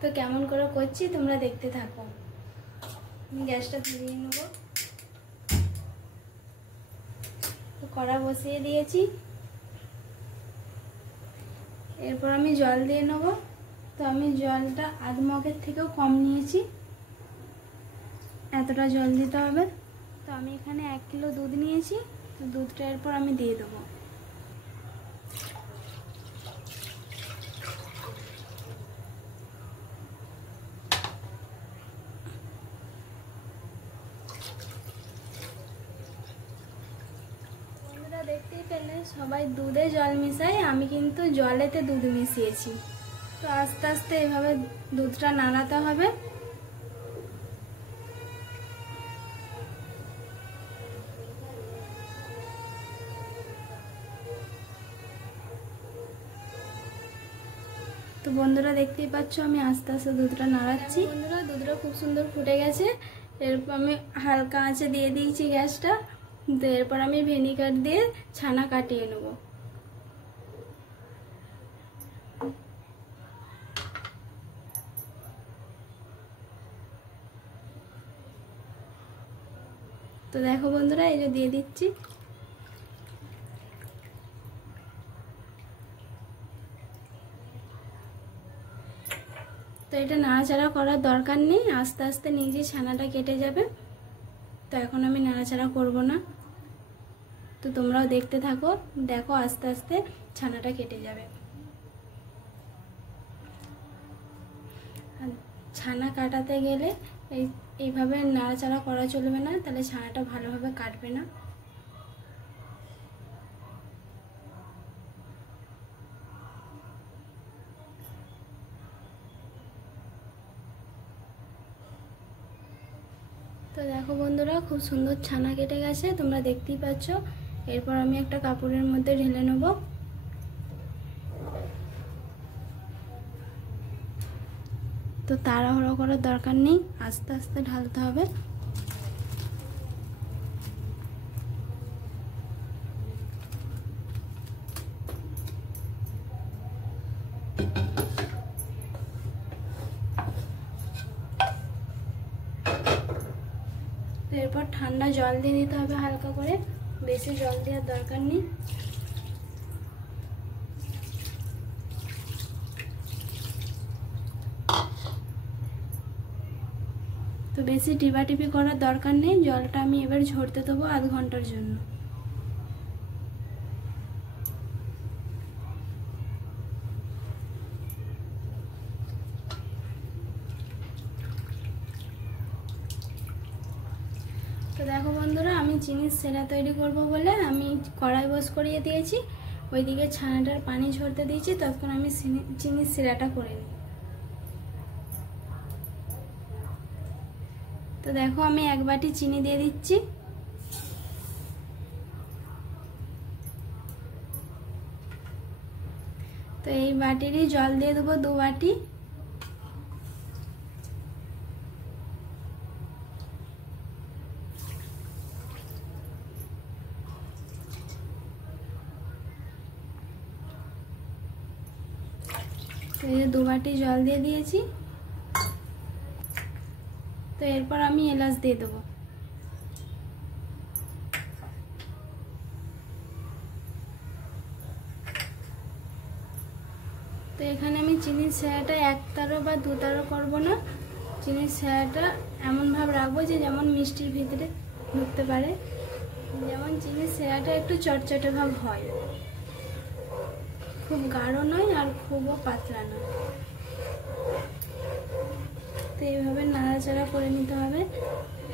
তো কেমন করে করছি তোমরা দেখতে থাকো। আমি গ্যাসটা ধরিয়ে নেব। তো কড়া বসিয়ে দিয়েছি, এরপর আমি জল দিয়ে নেব। তো আমি জলটা আধ মগের থেকেও কম নিয়েছি, এতটা জল দিতে হবে। তো আমি এখানে 1 কিলো দুধ নিয়েছি, তো দুধটা এরপর আমি দিয়ে দেবো। বন্ধুরা দেখতেই পেলে সবাই দুধে জল মিশায়, আমি কিন্তু জলেতে দুধ মিশিয়েছি। তো আস্তে আস্তে এভাবে দুধটা নাড়াতে হবে। তো বন্ধুরা দেখতেই পাচ্ছ আমি আস্তে আস্তে দুধটা নাড়াচ্ছি। বন্ধুরা দুধটা খুব সুন্দর ফুটে গেছে, এরপর আমি হালকা আঁচে দিয়ে দিয়েছি গ্যাসটা। তো এরপর আমি ভিনিগার দিয়ে ছানা কাটিয়ে নেব। তো দেখো বন্ধুরা এই যে দিয়ে দিচ্ছি। তো এটা নাড়াচাড়া করার দরকার নেই, আস্তে আস্তে নিজে ছানাটা কেটে যাবে। তো এখন আমি নাড়াচাড়া করব না, তো তোমরাও দেখতে থাকো। দেখো আস্তে আস্তে ছানাটা কেটে যাবে। আর ছানা কাটাতে গেলে এইভাবে নাড়াচাড়া করা চলবে না, তাহলে ছানাটা ভালোভাবে কাটবে না। তো দেখো বন্ধুরা খুব সুন্দর ছানা কেটে গেছে, তোমরা দেখতেই পাচ্ছ। এরপর আমি একটা কাপড়ের মধ্যে ঢেলে নেব। তো তাড়াহুড়ো করার দরকার নেই, আস্তে আস্তে ঢালতে হবে। তো এরপর ঠান্ডা জল দিয়ে দিতে হবে হালকা করে, বেশি জল দেওয়ার দরকার নেই। তো বেশি টিপাটিপি করার দরকার নেই, জলটা আমি এবার ঝরতে দেবো আধ ঘন্টার জন্য। তো দেখো বন্ধুরা আমি চিনির সেরা তৈরি করব বলে আমি কড়াই বস করিয়ে দিয়েছি, ওইদিকে ছানাটার পানি ঝরতে দিয়েছি, ততক্ষণ আমি চিনির সেরাটা করে নিই। তো দেখো আমি 1 বাটি চিনি দিয়ে দিচ্ছি। তো এই বাটিরই জল দিয়ে দেবো 2 বাটি। তো এই 2 বাটি জল দিয়ে দিয়েছি। তো এরপর আমি এলাচ দিয়ে দেবো। তো এখানে আমি চিনির সেরাটা 1 তারো বা 2 তারো করবো না, চিনির সেরাটা এমন ভাব রাখবো যে যেমন মিষ্টির ভিতরে ঢুকতে পারে, যেমন চিনির সেরাটা একটু চটচটে ভাব হয়, খুব গাঢ় নয় আর খুবও পাতলা নয়। তো এইভাবে নাড়াচাড়া করে নিতে হবে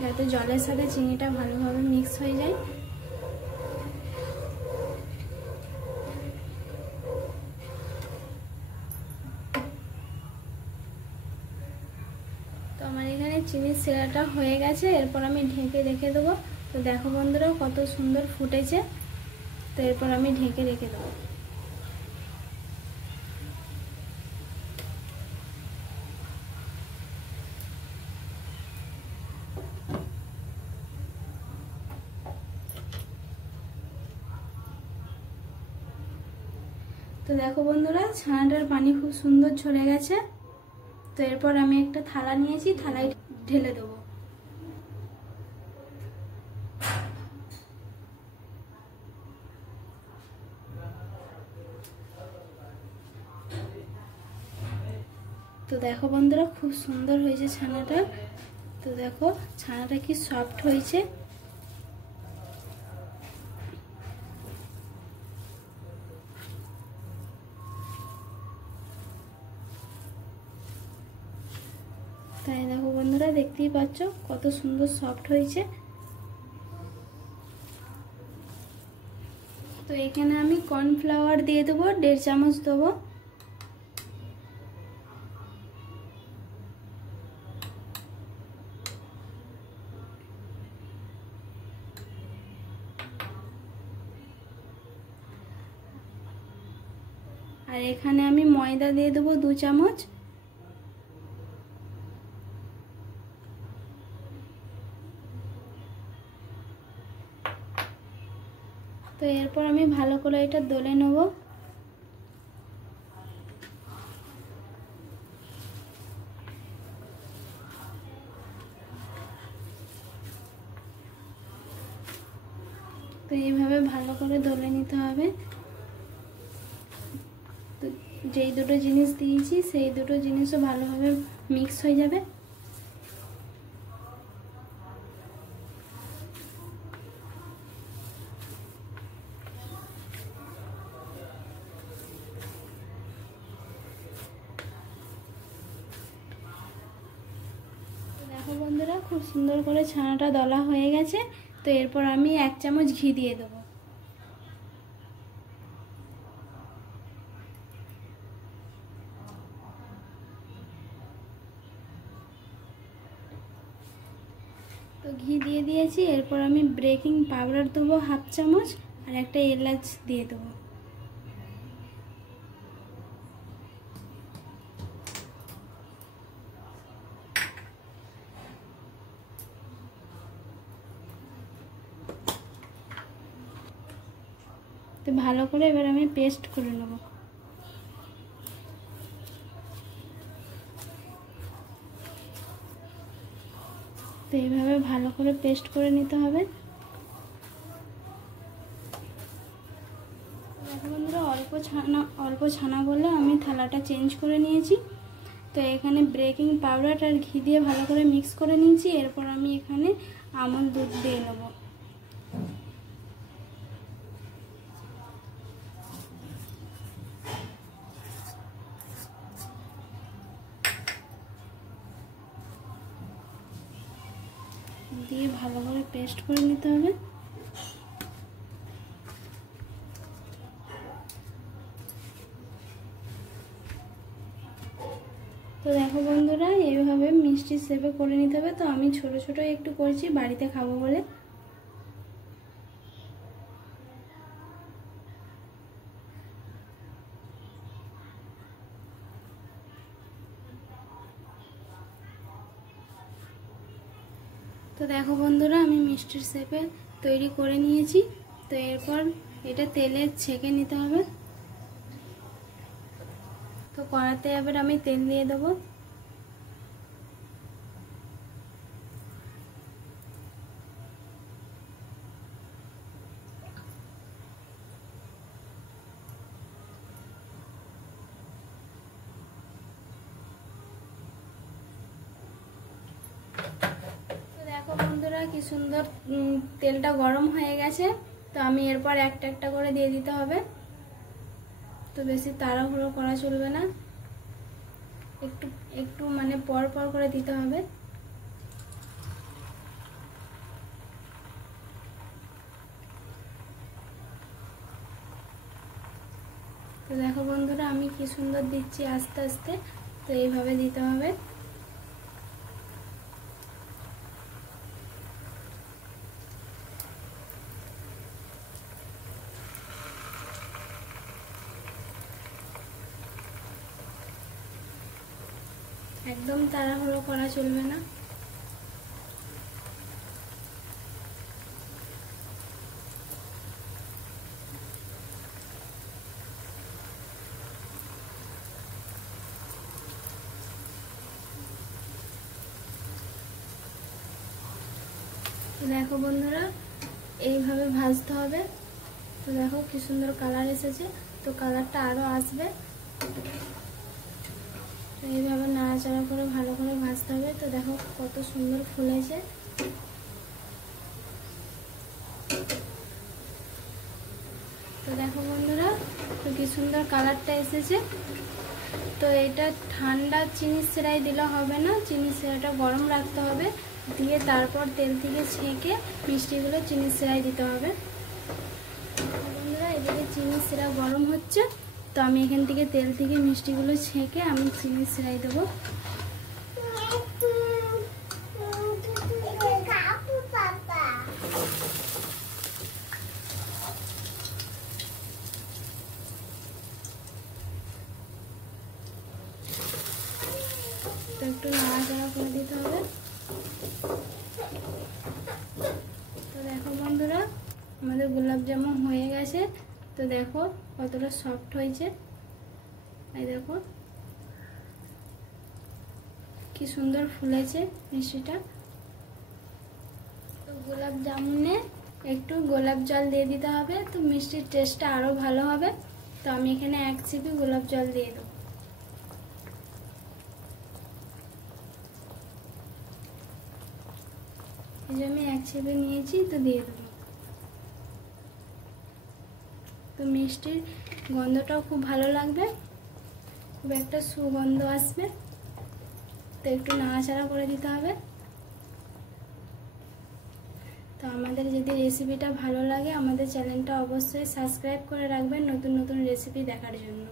যাতে জলের সাথে চিনিটা ভালোভাবে মিক্স হয়ে যায়। তো আমার এখানে চিনির সেরাটা হয়ে গেছে, এরপর আমি ঢেকে রেখে দেবো। তো দেখো বন্ধুরা কত সুন্দর ফুটেছে। তো এরপর আমি ঢেকে রেখে দেবো। তো দেখো বন্ধুরা ছানাটার পানি খুব সুন্দর ঝরে গেছে। তো এরপর আমি একটা থালা নিয়েছি, থালায় ঢেলে দেবো। তো দেখো বন্ধুরা, খুব সুন্দর হয়েছে ছানাটা। তো দেখো ছানাটা কি সফট হয়েছে। তাই দেখো বন্ধুরা, দেখতেই পাচ্ছ কত সুন্দর সফট হয়েছে। তো এখানে আমি কর্নফ্লাওয়ার দিয়ে দেবো, 1.5 চামচ দেবো। আর এখানে আমি ময়দা দিয়ে দেবো 2 চামচ। তো এরপর আমি ভালো করে এটা দলে নেব। তো এইভাবে ভালো করে দলে নিতে হবে। তো যেই দুটো জিনিস দিয়েছি সেই দুটো জিনিসও ভালোভাবে মিক্স হয়ে যাবে। দেখো বন্ধুরা, খুব সুন্দর করে ছানাটা দলা হয়ে গেছে। তো এরপর আমি 1 চামচ ঘি দিয়ে দেবো। তো ঘি দিয়ে দিয়েছি। এরপর আমি বেকিং পাউডার দেবো 1/2 চামচ, আর একটা এলাচ দিয়ে দেবো। তো ভালো করে এবার আমি পেস্ট করে নেব। তো এইভাবে ভালো করে পেস্ট করে নিতে হবে। দেখো বন্ধুরা, অল্প ছানা বলে আমি থালাটা চেঞ্জ করে নিয়েছি। তো এখানে বেকিং পাউডার আর ঘি দিয়ে ভালো করে মিক্স করে নিয়েছি। এরপর আমি এখানে আমন্ড দুধ দিয়ে নেব। দিয়ে ভালো করে পেস্ট করে নিতে হবে। তো দেখো বন্ধুরা, এইভাবে মিষ্টি শেপে করে নিতে হবে। তো আমি ছোট ছোট একটু করছি, বাড়িতে খাবো বলে। তো দেখো বন্ধুরা, আমি মিষ্টির শেপে তৈরি করে নিয়েছি। তো এরপর এটা তেলে ছেঁকে নিতে হবে। তো কড়াতে এবার আমি তেল দিয়ে দেবো। তো দেখো বন্ধুরা, কি সুন্দর তেলটা গরম হয়ে গেছে। তো আমি এরপর একটা একটা করে দিয়ে দিতে হবে। তো বেশি তাড়াহুড়ো করা চলবে না, একটু একটু মানে পর পর করে দিতে হবে। তো দেখো বন্ধুরা, আমি কি সুন্দর দিচ্ছি আস্তে আস্তে। তো এইভাবে দিতে হবে। একদম তাড়াহুড়ো করা চলবে না। দেখো বন্ধুরা, এইভাবে ভাজতে হবে। তো দেখো কি সুন্দর কালার এসেছে। তো কালারটা আরো আসবে। তো এইভাবে নাড়াচাড়া করে ভালো করে ভাজতে হবে। তো দেখো কত সুন্দর ফুলেছে। তো দেখো বন্ধুরা, তো কি সুন্দর কালারটা এসেছে। তো এটা ঠান্ডা চিনির সেরাই দিলে হবে না, চিনির সেরাইটা গরম রাখতে হবে, দিয়ে তারপর তেল থেকে ছেঁকে মিষ্টিগুলো চিনির সেরাই দিতে হবে। বন্ধুরা, এদিকে চিনির সেরা গরম হচ্ছে। তো আমি এখান থেকে তেল থেকে মিষ্টিগুলো ছেঁকে আমি চিনির সেরাই দেবো। তো একটু নাড়াচাড়া করে দিতে হবে। তো দেখো বন্ধুরা, আমাদের গোলাপ জামুন হয়ে গেছে। তো দেখো কতটা সফট হয়েছে। এই দেখো কি সুন্দর ফুলেছে মিষ্টিটা। তো গোলাপ জামুনে একটু গোলাপ জল দিয়ে দিতে হবে, তো মিষ্টির টেস্টটা আরো ভালো হবে। তো আমি এখানে 1 চিপি গোলাপ জল দিয়ে দেবো। এই যে আমি 1 চিপি নিয়েছি, তো দিয়ে দেবো। তো মিষ্টির গন্ধটাও খুব ভালো লাগবে, খুব একটা সুগন্ধ আসবে। তো একটু নাড়াচাড়া করে দিতে হবে। তো আমাদের যদি রেসিপিটা ভালো লাগে, আমাদের চ্যানেলটা অবশ্যই সাবস্ক্রাইব করে রাখবেন নতুন নতুন রেসিপি দেখার জন্য।